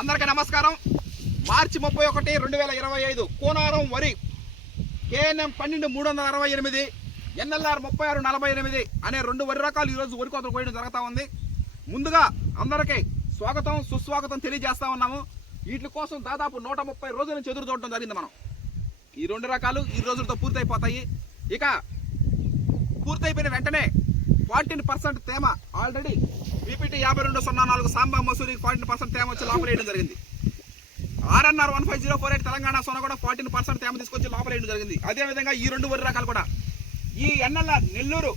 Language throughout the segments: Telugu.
అందరికీ నమస్కారం. మార్చి 31, 2025 కోనారం వరి KNM 12368 NLR 3648 అనే రెండు వరి రకాలు ఈరోజు వరి కోతలు కోయడం జరుగుతూ ఉంది. ముందుగా అందరికీ స్వాగతం సుస్వాగతం తెలియజేస్తా ఉన్నాము. వీటి కోసం దాదాపు 130 రోజుల నుంచి ఎదురు చూడటం జరిగింది. మనం ఈ రెండు రకాలు ఈ రోజులతో పూర్తయిపోతాయి. ఇక పూర్తయిపోయిన వెంటనే 14% తేమ ఆల్రెడీ VPT 5204 సాంబా మసూరికి 14% తేమ వచ్చి లోపలేయడం జరిగింది. RNR 15048 తెలంగాణ సోన కూడా 14% తేమ తీసుకొచ్చి లోపలేయడం జరిగింది. అదేవిధంగా ఈ రెండు వరి రకాలు కూడా ఈ NLR నెల్లూరు,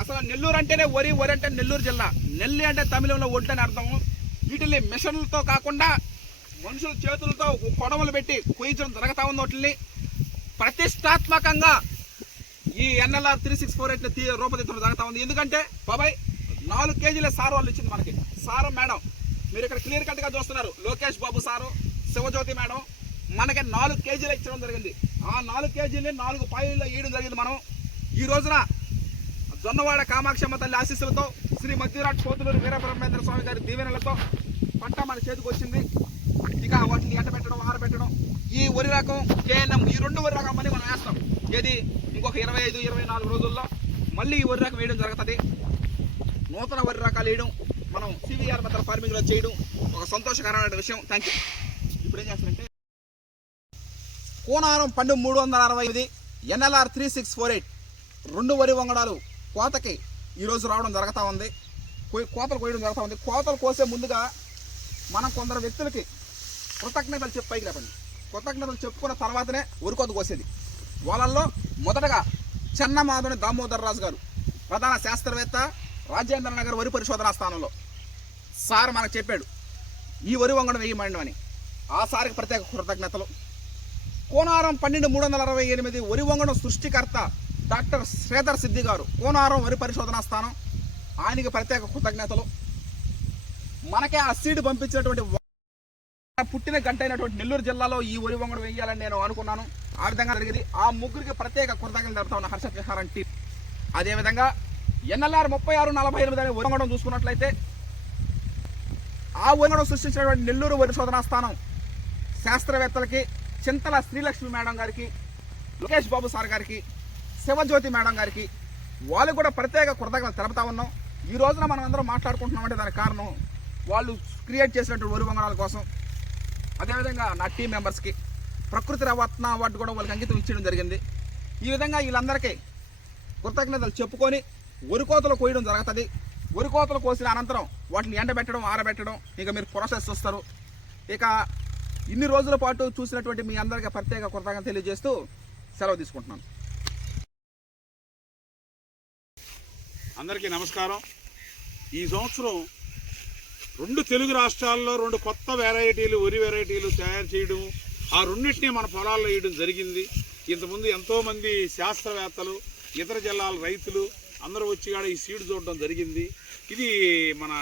అసలు నెల్లూరు అంటేనే వరి అంటే నెల్లూరు జిల్లా, నెల్లి అంటే తమిళంలో ఒడ్డు అని అర్థం. వీటిని మిషన్లతో కాకుండా మనుషుల చేతులతో కొడవలు పెట్టి కుయించడం జరుగుతూ ఉంది. వాటిని ప్రతిష్టాత్మకంగా ఈ NLR 3648 రూపొందించడం జరుగుతూ ఉంది. ఎందుకంటే బాబాయ్ 4 కేజీల సార్ వాళ్ళు ఇచ్చింది మనకి. సారు మేడం మీరు ఇక్కడ క్లియర్ కట్గా చూస్తున్నారు. లోకేష్ బాబు సారు, శివజ్యోతి మేడం మనకి 4 కేజీలు ఇచ్చడం జరిగింది. ఆ 4 కేజీలని 4 పాయిల్లో వేయడం జరిగింది. మనం ఈ రోజున జొన్నవాడ కామాక్షమ్మ తల్లి ఆశీస్సులతో శ్రీ మధ్యరాట్ పోతులూరు వీరబ్రహ్మేంద్ర స్వామి గారి దీవెనలతో పంట మన చేతికి వచ్చింది. ఇక వాటిని ఎండబెట్టడం ఆరబెట్టడం ఈ వరి రకం KNM ఈ రెండు వరి రకం అని మనం వేస్తాం. ఏది ఇంకొక 25-24 రోజుల్లో మళ్ళీ ఈ వరి రకం వేయడం జరుగుతుంది. నూతన వరి రకాలు వేయడం మనం CVR మెథడ్ ఫార్మింగ్లో చేయడం ఒక సంతోషకరమైన విషయం. Thank you. ఇప్పుడు ఏం చేస్తారంటే కోనారం 12368 NLR 3648 రెండు వరి వంగడాలు కోతకి ఈరోజు రావడం జరుగుతూ ఉంది. కోతలు కోయడం జరుగుతూ ఉంది. కోతలు కోసే ముందుగా మనం కొందరు వ్యక్తులకి కృతజ్ఞతలు చెప్పి పైకి లేపండి. కృతజ్ఞతలు చెప్పుకున్న తర్వాతనే వరి కోత కోసేది. వాళ్ళల్లో మొదటగా చెన్నమాధుని దామోదర్ రాజు గారు, ప్రధాన శాస్త్రవేత్త, రాజేంద్ర నగర్ వరి పరిశోధనా స్థానంలో సార్ మనకు చెప్పాడు ఈ వరి వంగడం వేయమండి అని. ఆ సార్కి ప్రత్యేక కృతజ్ఞతలు. కోనారం 12368 వరి వంగడం సృష్టికర్త డాక్టర్ శ్రీధర్ సిద్ధి గారు, కోనారం వరి పరిశోధనా స్థానం, ఆయనకి ప్రత్యేక కృతజ్ఞతలు. మనకే ఆ సీడ్ పంపించినటువంటి పుట్టిన గంట అయినటువంటి నెల్లూరు జిల్లాలో ఈ వరి వంగడం వేయాలని నేను అనుకున్నాను. ఆ విధంగా జరిగింది. ఆ ముగ్గురికి ప్రత్యేక కృతజ్ఞతలు జరుగుతా ఉన్న హర్ష విహారం టీం. అదేవిధంగా NLR 3648 అనే వరి వంగడం చూసుకున్నట్లయితే ఆ వరి సృష్టించినటువంటి నెల్లూరు వరి శోధనా స్థానం శాస్త్రవేత్తలకి, చింతల శ్రీలక్ష్మి మేడం గారికి, లోకేష్ బాబు సార్ గారికి, శివజ్యోతి మేడం గారికి వాళ్ళు కూడా ప్రత్యేక కృతజ్ఞతలు తెలుపుతా ఉన్నాం. ఈ రోజున మనం అందరం మాట్లాడుకుంటున్నామంటే దానికి కారణం వాళ్ళు క్రియేట్ చేసినటువంటి వరి వంగడాల కోసం. అదేవిధంగా నా టీం మెంబర్స్కి ప్రకృతి రత్న అవార్డు కూడా వాళ్ళకి అంకితం ఇచ్చడం జరిగింది. ఈ విధంగా వీళ్ళందరికీ కృతజ్ఞతలు చెప్పుకొని వరి కోతలు కోయడం జరుగుతుంది. వరి కోతలు కోసిన అనంతరం వాటిని ఎండబెట్టడం ఆరబెట్టడం ఇక మీరు ప్రాసెస్ చూస్తారు. ఇక ఇన్ని రోజుల పాటు చూసినటువంటి మీ అందరికీ ప్రత్యేక కృతజ్ఞత తెలియజేస్తూ సెలవు తీసుకుంటున్నాను. అందరికీ నమస్కారం. ఈ సంవత్సరం 2 తెలుగు రాష్ట్రాల్లో 2 కొత్త వెరైటీలు వరి వెరైటీలు తయారు చేయడం, ఆ రెండింటినీ మన పొలాల్లో వేయడం జరిగింది. ఇంతకుముందు ఎంతోమంది శాస్త్రవేత్తలు, ఇతర జిల్లాల రైతులు అందరూ వచ్చి కూడా ఈ సీడ్ చూడడం జరిగింది. ఇది మన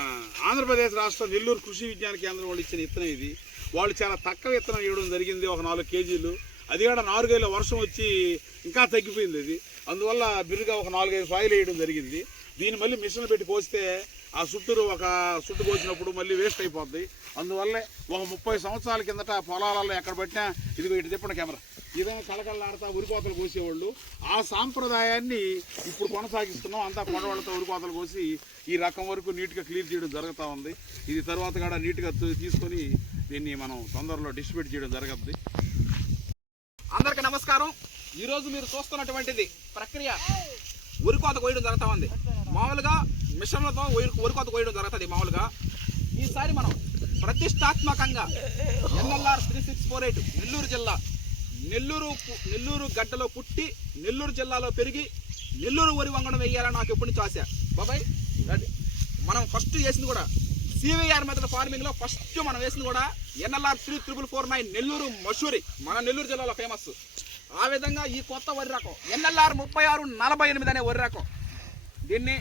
ఆంధ్రప్రదేశ్ రాష్ట్రం నెల్లూరు కృషి విజ్ఞాన కేంద్రం వాళ్ళు ఇచ్చిన విత్తనం. ఇది వాళ్ళు చాలా తక్కువ విత్తనం వేయడం జరిగింది, ఒక 4 కేజీలు. అది కూడా 4 ఏళ్ళ వర్షం వచ్చి ఇంకా తగ్గిపోయింది. అది అందువల్ల బిరుగా ఒక 4-5 పాయలు వేయడం జరిగింది. దీన్ని మళ్ళీ మిషన్ పెట్టి పోస్తే ఆ చుట్టూరు ఒక చుట్టు పోసినప్పుడు మళ్ళీ వేస్ట్ అయిపోద్ది. అందువల్లే ఒక 30 సంవత్సరాల కిందట పొలాలలో ఎక్కడ పట్టినా ఇదిగో ఇటు తిప్పండి కెమెరా, ఇదేమో కలకల్లాడుతా ఉరికోతలు కోసేవాళ్ళు. ఆ సాంప్రదాయాన్ని ఇప్పుడు కొనసాగిస్తున్నాం. అంతా కొడవాళ్ళతో ఉరికోతలు కోసి ఈ రకం వరకు నీట్గా క్లియర్ చేయడం జరుగుతూ ఉంది. ఇది తర్వాత కూడా నీట్గా తీసుకొని దీన్ని మనం తొందరలో డిస్ట్రిబ్యూట్ చేయడం జరుగుతుంది. అందరికీ నమస్కారం. ఈరోజు మీరు చూస్తున్నటువంటిది ప్రక్రియ వరి కోత కోయడం జరుగుతూ ఉంది. మామూలుగా మిషన్లతో వరి కోత కోయడం జరుగుతుంది. మామూలుగా ఈసారి మనం ప్రతిష్టాత్మకంగా NLR 3648 నెల్లూరు జిల్లా, నెల్లూరు గడ్డలో పుట్టి నెల్లూరు జిల్లాలో పెరిగి నెల్లూరు వరి వంగడం వేయాలని నాకు ఎప్పటి నుంచి ఆశ. బాబాయ్ మనం ఫస్ట్ వేసింది కూడా CVR మెథడ్ ఫార్మింగ్లో ఫస్ట్ మనం వేసింది కూడా NLR 3449 నెల్లూరు మసూరి, మన నెల్లూరు జిల్లాలో ఫేమస్. ఆ విధంగా ఈ కొత్త వరి రకం NLR 3648 అనే వరి రకం, దీన్ని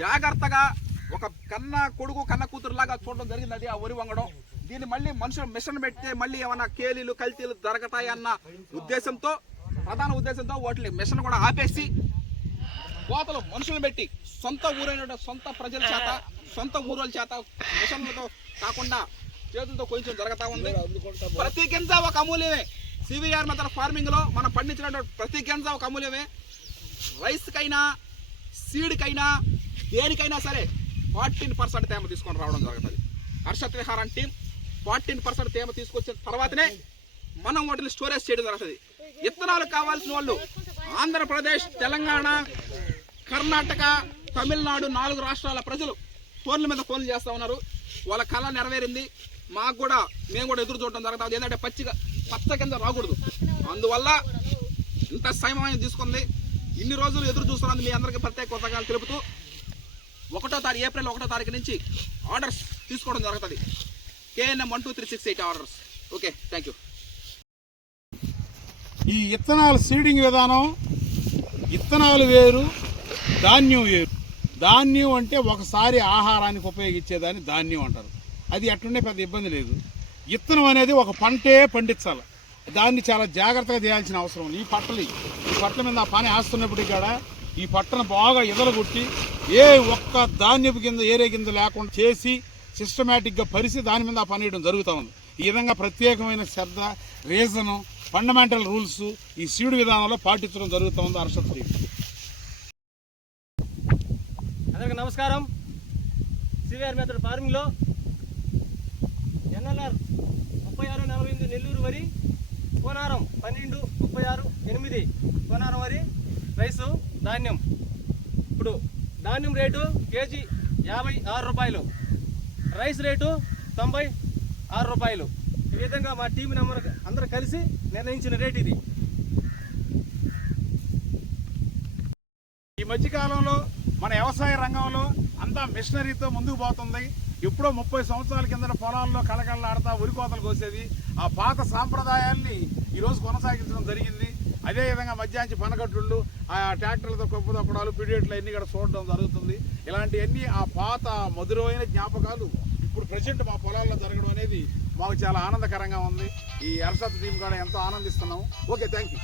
జాగ్రత్తగా ఒక కన్న కొడుకు కన్న కూతురులాగా చూడడం జరిగింది. అది ఆ వరి వంగడం. దీన్ని మళ్ళీ మనుషులు మిషన్ పెడితే మళ్ళీ ఏమైనా కేలీలు కల్తీలు జరగతాయన్న ఉద్దేశంతో, ప్రధాన ఉద్దేశంతో వాటిని మిషన్ కూడా ఆపేసి కోతలు మనుషులు పెట్టి సొంత ఊరైన సొంత ప్రజల చేత, సొంత ఊరుల చేత మిషన్లతో కాకుండా చేతులతో కొంచెం జరుగుతూ ఉంది. ప్రతి గింజ ఒక అమూల్యమే. సివిఆర్ మెథడ్ ఫార్మింగ్ లో మనం పండించినటువంటి ప్రతి గింజ ఒక అమూల్యమే. రైస్ కైనా సీడ్ కైనా దేనికైనా సరే 14% తేమ తీసుకొని రావడం జరుగుతుంది. హర్షత్ విహారం టీం 14% తేమ తీసుకొచ్చిన తర్వాతనే మనం వాటిని స్టోరేజ్ చేయడం జరుగుతుంది. విత్తనాలు కావాల్సిన వాళ్ళు ఆంధ్రప్రదేశ్, తెలంగాణ, కర్ణాటక, తమిళనాడు 4 రాష్ట్రాల ప్రజలు ఫోన్ల మీద ఫోన్లు చేస్తూ ఉన్నారు. వాళ్ళ కళ నెరవేరింది. మాకు కూడా మేము కూడా ఎదురు చూడటం జరుగుతుంది. ఏంటంటే పచ్చ కింద రాకూడదు. అందువల్ల ఇంత సమయం తీసుకుంది. ఇన్ని రోజులు ఎదురు చూస్తున్నందుకు మీ అందరికీ ప్రత్యేక కృతజ్ఞతలు తెలుపుతూ ఏప్రిల్ 1వ తారీఖు నుంచి ఆర్డర్స్ తీసుకోవడం జరుగుతుంది. KNM 12368 orders. Okay, thank you. ఈ విత్తనాల సీడింగ్ విధానం, విత్తనాలు వేరు, ధాన్యం వేరు. ధాన్యం అంటే ఒకసారి ఆహారానికి ఉపయోగించేదాన్ని ధాన్యం అంటారు. అది అట్లుండే పెద్ద ఇబ్బంది లేదు. విత్తనం అనేది ఒక పంటే పండించాలి. దాన్ని చాలా జాగ్రత్తగా చేయాల్సిన అవసరం ఉంది. ఈ పట్ల మీద ఆ పని ఆస్తున్నప్పటికీ కూడా ఈ పట్టను బాగా ఎదలగొట్టి ఏ ఒక్క ధాన్యపు కింద ఏరే కింద లేకుండా చేసి సిస్టమేటిక్గా పరిసి దాని మీద ఆ పని వేయడం జరుగుతూ ఉంది. ఈ విధంగా ప్రత్యేకమైన శ్రద్ధ, రీజను, ఫండమెంటల్ రూల్స్ ఈ సీడ్ విధానంలో పాటించడం జరుగుతూ ఉంది. హర్షత్ టీం అందరికీ నమస్కారం. సివిఆర్ మెథడ్ ఫార్మింగ్లో NLR 3648 నెల్లూరు వరి, కోనారం 1236-8 కోనారం వరి, రైసు, ధాన్యం. ఇప్పుడు ధాన్యం రేటు కేజీ 56 రూపాయలు, రైస్ రేటు 96 రూపాయలు. ఈ విధంగా మా టీం నెంబర్ అందరూ కలిసి నిర్ణయించిన రేట్ ఇది. ఈ మధ్యకాలంలో మన వ్యవసాయ రంగంలో అంతా మిషనరీతో ముందుకు పోతుంది. ఎప్పుడో 30 సంవత్సరాల కింద పొలాల్లో కళకళలాడుతా ఉరి కోతలు కోసేది. ఆ పాత సాంప్రదాయాల్ని ఈరోజు కొనసాగించడం జరిగింది. అదేవిధంగా మధ్యాహ్నం పనకట్టుళ్ళు, ఆ ట్రాక్టర్లతో కొప్పు తప్పడాలు, పిడియట్లు అన్నీ కూడా చూడడం జరుగుతుంది. ఇలాంటివన్నీ ఆ పాత మధురమైన జ్ఞాపకాలు ఇప్పుడు ప్రజెంట్ మా పొలాల్లో జరగడం అనేది మాకు చాలా ఆనందకరంగా ఉంది. ఈ హర్షత్ టీం కూడా ఎంతో ఆనందిస్తున్నాము. Okay, thank you.